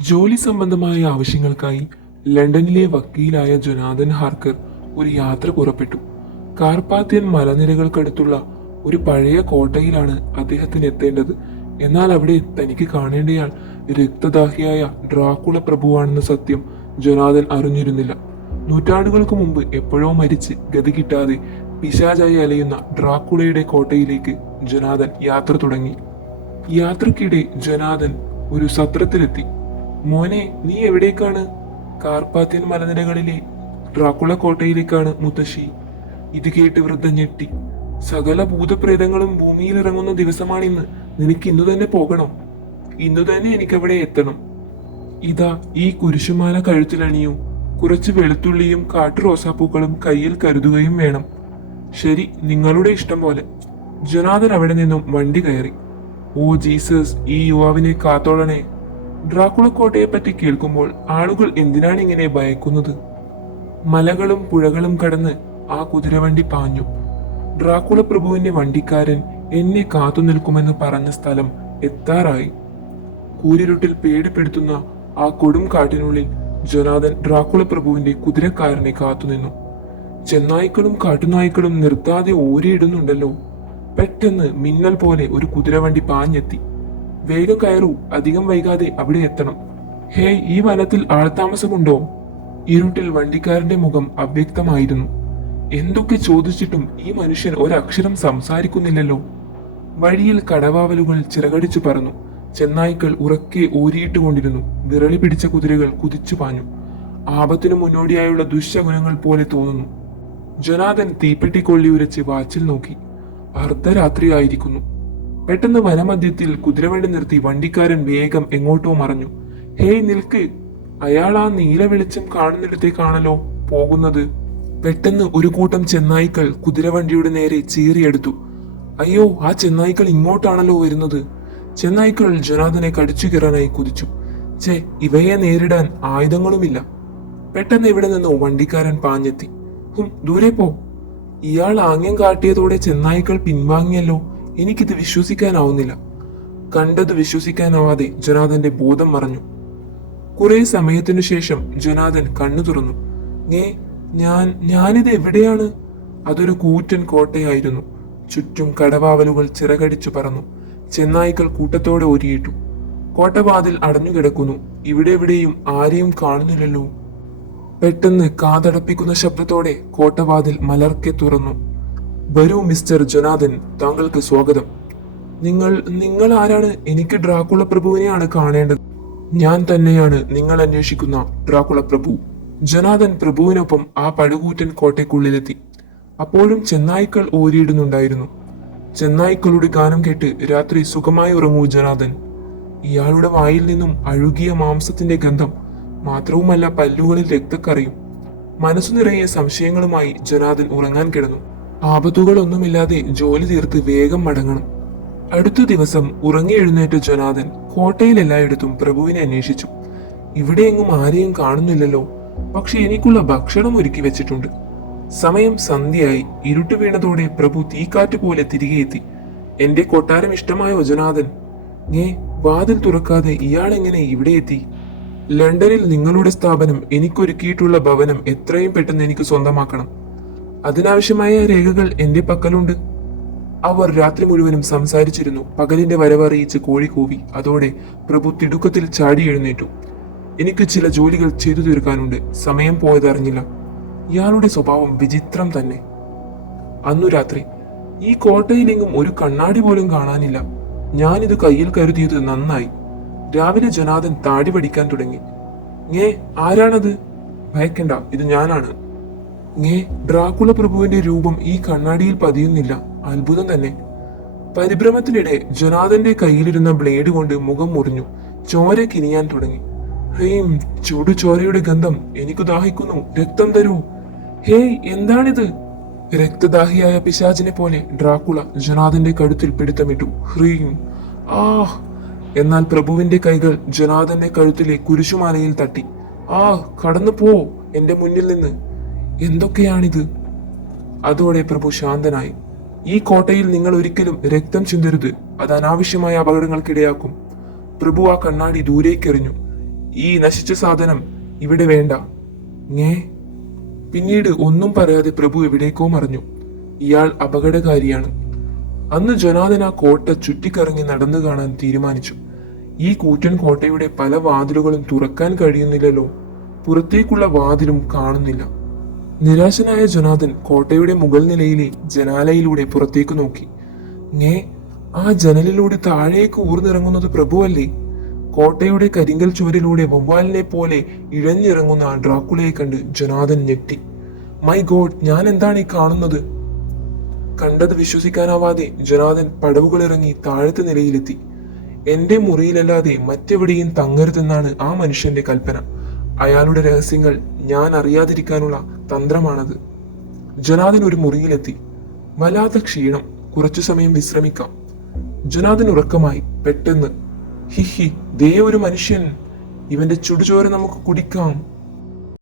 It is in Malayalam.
ജോലി സംബന്ധമായ ആവശ്യങ്ങൾക്കായി ലണ്ടനിലെ വക്കീലായ ജൊനാഥൻ ഹാർക്കർ ഒരു യാത്ര പുറപ്പെട്ടു. കാർപാത്യൻ മലനിരകൾക്കടുത്തുള്ള ഒരു പഴയ കോട്ടയിലാണ് അദ്ദേഹത്തിന് എത്തേണ്ടത്. എന്നാൽ അവിടെ തനിക്ക് കാണേണ്ടയാൾ രക്തദാഹിയായ ഡ്രാക്കുള പ്രഭുവാണെന്ന സത്യം ജൊനാഥൻ അറിഞ്ഞിരുന്നില്ല. നൂറ്റാണ്ടുകൾക്ക് മുമ്പ് എപ്പോഴോ മരിച്ച് ഗതി കിട്ടാതെ പിശാചായി അലയുന്ന ഡ്രാക്കുളയുടെ കോട്ടയിലേക്ക് ജൊനാഥൻ യാത്ര തുടങ്ങി. യാത്രക്കിടെ ജൊനാഥൻ ഒരു സത്രത്തിലെത്തി. മോനെ, നീ എവിടേക്കാണ്? കാർപാത്യൻ മലനിരകളിലെ ഡ്രാക്കുള കോട്ടയിലേക്കാണ് മുത്തശ്ശി. ഇത് കേട്ട് വൃദ്ധ ഞെട്ടി. സകല ഭൂതപ്രേതങ്ങളും ഭൂമിയിൽ ഇറങ്ങുന്ന ദിവസമാണിന്ന്. നിനക്ക് ഇന്നു തന്നെ പോകണം. ഇന്നു തന്നെ എനിക്കവിടെ എത്തണം. ഇതാ ഈ കുരിശുമാല കഴുത്തിലണിയൂ. കുറച്ച് വെളുത്തുള്ളിയും കാട്ടു റോസാപ്പൂക്കളും കയ്യിൽ കരുതുകയും വേണം. ശരി, നിങ്ങളുടെ ഇഷ്ടം പോലെ. ജൊനാഥൻ അവിടെ നിന്നും വണ്ടി കയറി. ഓ ജീസസ്, ഈ യുവാവിനെ കാത്തോളണേ. ഡ്രാക്കുള കോട്ടയെപ്പറ്റി കേൾക്കുമ്പോൾ ആളുകൾ എന്തിനാണ് ഇങ്ങനെ ഭയക്കുന്നത്? മലകളും പുഴകളും കടന്ന് ആ കുതിരവണ്ടി പാഞ്ഞു. ഡ്രാക്കുള പ്രഭുവിന്റെ വണ്ടിക്കാരൻ എന്നെ കാത്തു നിൽക്കുമെന്ന് പറഞ്ഞ സ്ഥലം എത്താറായി. കൂരിരുട്ടിൽ പേടിപ്പെടുത്തുന്ന ആ കൊടും കാട്ടിനുള്ളിൽ ജൊനാഥൻ ഡ്രാക്കുള പ്രഭുവിന്റെ കുതിരക്കാരനെ കാത്തുനിന്നു. ചെന്നായ്ക്കളും കാട്ടുനായ്ക്കളും നിർത്താതെ ഓരിയിടുന്നുണ്ടല്ലോ. പെട്ടെന്ന് മിന്നൽ പോലെ ഒരു കുതിരവണ്ടി പാഞ്ഞെത്തി. വേഗം കയറൂ, അധികം വൈകാതെ അവിടെ എത്തണം. ഹേയ്, ഈ വനത്തിൽ ആൾതാമസമുണ്ടോ? ഇരുട്ടിൽ വണ്ടിക്കാരന്റെ മുഖം അവ്യക്തമായിരുന്നു. എന്തൊക്കെ ചോദിച്ചിട്ടും ഈ മനുഷ്യൻ ഒരക്ഷരം സംസാരിക്കുന്നില്ലല്ലോ. വഴിയിൽ കടവാവലുകൾ ചിറകടിച്ചു പറന്നു. ചെന്നായ്ക്കൾ ഉറക്കെ ഓരിയിട്ടുകൊണ്ടിരുന്നു. വിറളി പിടിച്ച കുതിരകൾ കുതിച്ചു പാഞ്ഞു. ആപത്തിനു മുന്നോടിയായുള്ള ദുശ്ശകുനങ്ങൾ പോലെ തോന്നുന്നു. ജൊനാഥൻ തീപ്പെട്ടി കൊള്ളി ഉരച്ച് വാച്ചിൽ നോക്കി. അർദ്ധരാത്രിയായിരിക്കുന്നു. പെട്ടെന്ന് വനമധ്യത്തിൽ കുതിരവണ്ടി നിർത്തി വണ്ടിക്കാരൻ വേഗം എങ്ങോട്ടോ മറഞ്ഞു. ഹേയ്, നിൽക്ക്! അയാൾ ആ നീല വെളിച്ചം കാണുന്നിടത്തേക്കാണല്ലോ പോകുന്നത്. പെട്ടെന്ന് ഒരു കൂട്ടം ചെന്നായ്ക്കൾ കുതിരവണ്ടിയുടെ നേരെ ചീറിയെടുത്തു. അയ്യോ, ആ ചെന്നായ്ക്കൾ ഇങ്ങോട്ടാണല്ലോ വരുന്നത്. ചെന്നായ്ക്കൾ ജൊനാഥനെ കടിച്ചു കീറാനായി കുതിച്ചു. ഇവയെ നേരിടാൻ ആയുധങ്ങളുമില്ല. പെട്ടെന്ന് ഇവിടെ നിന്നോ വണ്ടിക്കാരൻ പാഞ്ഞെത്തി. ദൂരെ പോ! ഇയാൾ ആംഗ്യം കാട്ടിയതോടെ ചെന്നായ്ക്കൾ പിൻവാങ്ങിയല്ലോ. എനിക്കിത് വിശ്വസിക്കാനാവുന്നില്ല. കണ്ടത് വിശ്വസിക്കാനാവാതെ ജൊനാഥന്റെ ബോധം മറഞ്ഞു. കുറെ സമയത്തിനു ശേഷം ജൊനാഥൻ കണ്ണു തുറന്നു. ഞാനിത് എവിടെയാണ്? അതൊരു കൂറ്റൻ കോട്ടയായിരുന്നു. ചുറ്റും കടവാവലുകൾ ചിറകടിച്ചു പറന്നു. ചെന്നായ്ക്കൾ കൂട്ടത്തോടെ ഓരിയിട്ടു. കോട്ടവാതിൽ അടഞ്ഞുകിടക്കുന്നു. ഇവിടെ എവിടെയും ആരെയും കാണുന്നില്ലല്ലോ. പെട്ടെന്ന് കാതടപ്പിക്കുന്ന ശബ്ദത്തോടെ കോട്ടവാതിൽ മലർക്കെ തുറന്നു. വരൂ മിസ്റ്റർ ജൊനാഥൻ, താങ്കൾക്ക് സ്വാഗതം. നിങ്ങൾ ആരാണ്? എനിക്ക് ഡ്രാക്കുള പ്രഭുവിനെയാണ് കാണേണ്ടത്. ഞാൻ തന്നെയാണ് നിങ്ങൾ അന്വേഷിക്കുന്ന ഡ്രാക്കുള പ്രഭു. ജൊനാഥൻ പ്രഭുവിനൊപ്പം ആ പടുകൂറ്റൻ കോട്ടയ്ക്കുള്ളിലെത്തി. അപ്പോഴും ചെന്നായ്ക്കൾ ഓരിയിടുന്നുണ്ടായിരുന്നു. ചെന്നായ്ക്കളുടെ ഗാനം കേട്ട് രാത്രി സുഖമായി ഉറങ്ങൂ ജൊനാഥൻ. ഇയാളുടെ വായിൽ നിന്നും അഴുകിയ മാംസത്തിന്റെ ഗന്ധം മാത്രവുമല്ല, പല്ലുകളിൽ രക്തക്കറയും. മനസ്സു നിറയെ സംശയങ്ങളുമായി ജൊനാഥൻ ഉറങ്ങാൻ കിടന്നു. ആപത്തുകളൊന്നുമില്ലാതെ ജോലി തീർത്ത് വേഗം മടങ്ങണം. അടുത്ത ദിവസം ഉറങ്ങി എഴുന്നേറ്റ ജൊനാഥൻ കോട്ടയിൽ എല്ലായിടത്തും പ്രഭുവിനെ അന്വേഷിച്ചു. ഇവിടെയെങ്ങും ആരെയും കാണുന്നില്ലല്ലോ. പക്ഷെ എനിക്കുള്ള ഭക്ഷണം ഒരുക്കി വെച്ചിട്ടുണ്ട്. സമയം സന്ധ്യയായി. ഇരുട്ട് വീണതോടെ പ്രഭു തീക്കാറ്റ് പോലെ തിരികെ എത്തി. എന്റെ കൊട്ടാരം ഇഷ്ടമായോ ജൊനാഥൻ? വാതിൽ തുറക്കാതെ ഇയാൾ എങ്ങനെ ഇവിടെ എത്തി? ലണ്ടനിൽ നിങ്ങളുടെ സ്ഥാപനം എനിക്കൊരുക്കിയിട്ടുള്ള ഭവനം എത്രയും പെട്ടെന്ന് എനിക്ക് സ്വന്തമാക്കണം. അതിനാവശ്യമായ രേഖകൾ എന്റെ പക്കലുണ്ട്. അവർ രാത്രി മുഴുവനും സംസാരിച്ചിരുന്നു. പകലിന്റെ വരവറിയിച്ച് കോഴി കൂവി. അതോടെ പ്രഭു തിടുക്കത്തിൽ ചാടി എഴുന്നേറ്റു. എനിക്ക് ചില ജോലികൾ ചെയ്തു തീർക്കാനുണ്ട്. സമയം പോയതറിഞ്ഞില്ല. ഇയാളുടെ സ്വഭാവം വിചിത്രം തന്നെ. അന്നു രാത്രി ഈ കോട്ടയിലെങ്ങും ഒരു കണ്ണാടി പോലും കാണാനില്ല. ഞാനിത് കയ്യിൽ കരുതിയത് നന്നായി. രാവിലെ ജൊനാഥൻ താടി പഠിക്കാൻ തുടങ്ങി. ആരാണത്? ഭയക്കണ്ട, ഇത് ഞാനാണ്. ഡ്രാക്കുള പ്രഭുവിന്റെ രൂപം ഈ കണ്ണാടിയിൽ പതിയുന്നില്ല. അത്ഭുതം തന്നെ. പരിഭ്രമത്തിനിടെ ജൊനാഥന്റെ കയ്യിലിരുന്ന ബ്ലേഡ് കൊണ്ട് മുഖം മുറിഞ്ഞു. ചോര കിനിയാൻ തുടങ്ങി. ചൂടു ചോരയുടെ ഗന്ധം. എനിക്ക് ദാഹിക്കുന്നു. രക്തം തരൂ. എന്താണിത്? രക്തദാഹിയായ പിശാചിനെ പോലെ ഡ്രാക്കുള ജൊനാഥന്റെ കഴുത്തിൽ പിടുത്തമിട്ടു. എന്നാൽ പ്രഭുവിന്റെ കൈകൾ ജൊനാഥന്റെ കഴുത്തിലെ കുരിശുമാലയിൽ തട്ടി. കടന്നു പോ എന്റെ മുന്നിൽ നിന്ന്. എന്തൊക്കെയാണിത്? അതോടെ പ്രഭു ശാന്തനായി. ഈ കോട്ടയിൽ നിങ്ങൾ ഒരിക്കലും രക്തം ചിന്തരുത്. അത് അനാവശ്യമായ അപകടങ്ങൾക്കിടയാക്കും. പ്രഭു ആ കണ്ണാടി ദൂരേക്കെറിഞ്ഞു. ഈ നശിച്ച സാധനം ഇവിടെ വേണ്ട. ഞേ പിന്നീട് ഒന്നും പറയാതെ പ്രഭു എവിടേക്കോ മറഞ്ഞു. ഇയാൾ അപകടകാരിയാണ്. അന്ന് ജൊനാഥൻ ആ കോട്ട ചുറ്റിക്കറങ്ങി നടന്നു കാണാൻ തീരുമാനിച്ചു. ഈ കൂറ്റൻ കോട്ടയുടെ പല വാതിലുകളും തുറക്കാൻ കഴിയുന്നില്ലല്ലോ. പുറത്തേക്കുള്ള വാതിലും കാണുന്നില്ല. നിരാശനായ ജൊനാഥൻ കോട്ടയുടെ മുകൾ നിലയിലെ ജനാലയിലൂടെ പുറത്തേക്ക് നോക്കി. ആ ജനലിലൂടെ താഴേക്ക് ഊർന്നിറങ്ങുന്നത് പ്രഭുവല്ലേ? കോട്ടയുടെ കരിങ്കൽ ചുവരിലൂടെ വവ്വാലിനെ പോലെ ഇഴഞ്ഞിറങ്ങുന്ന ആ ഡ്രാക്കുളയെ കണ്ട് ജൊനാഥൻ ഞെട്ടി. മൈ ഗോഡ്, ഞാൻ എന്താണ് ഈ കാണുന്നത്? കണ്ടത് വിശ്വസിക്കാനാവാതെ ജൊനാഥൻ പടവുകളിറങ്ങി താഴത്തെ നിലയിലെത്തി. എന്റെ മുറിയിലല്ലാതെ മറ്റെവിടെയും തങ്ങരുതെന്നാണ് ആ മനുഷ്യന്റെ കൽപ്പന. അയാളുടെ രഹസ്യങ്ങൾ ഞാൻ അറിയാതിരിക്കാനുള്ള തന്ത്രമാണത്. ജൊനാഥൻ ഒരു മുറിയിലെത്തി. വല്ലാത്ത ക്ഷീണം, കുറച്ചു സമയം വിശ്രമിക്കാം. ജൊനാഥൻ ഉറക്കമായി. പെട്ടെന്ന് ഹിഹി, ദേ ഒരു മനുഷ്യൻ. ഇവന്റെ ചുടുചോര നമുക്ക് കുടിക്കാം.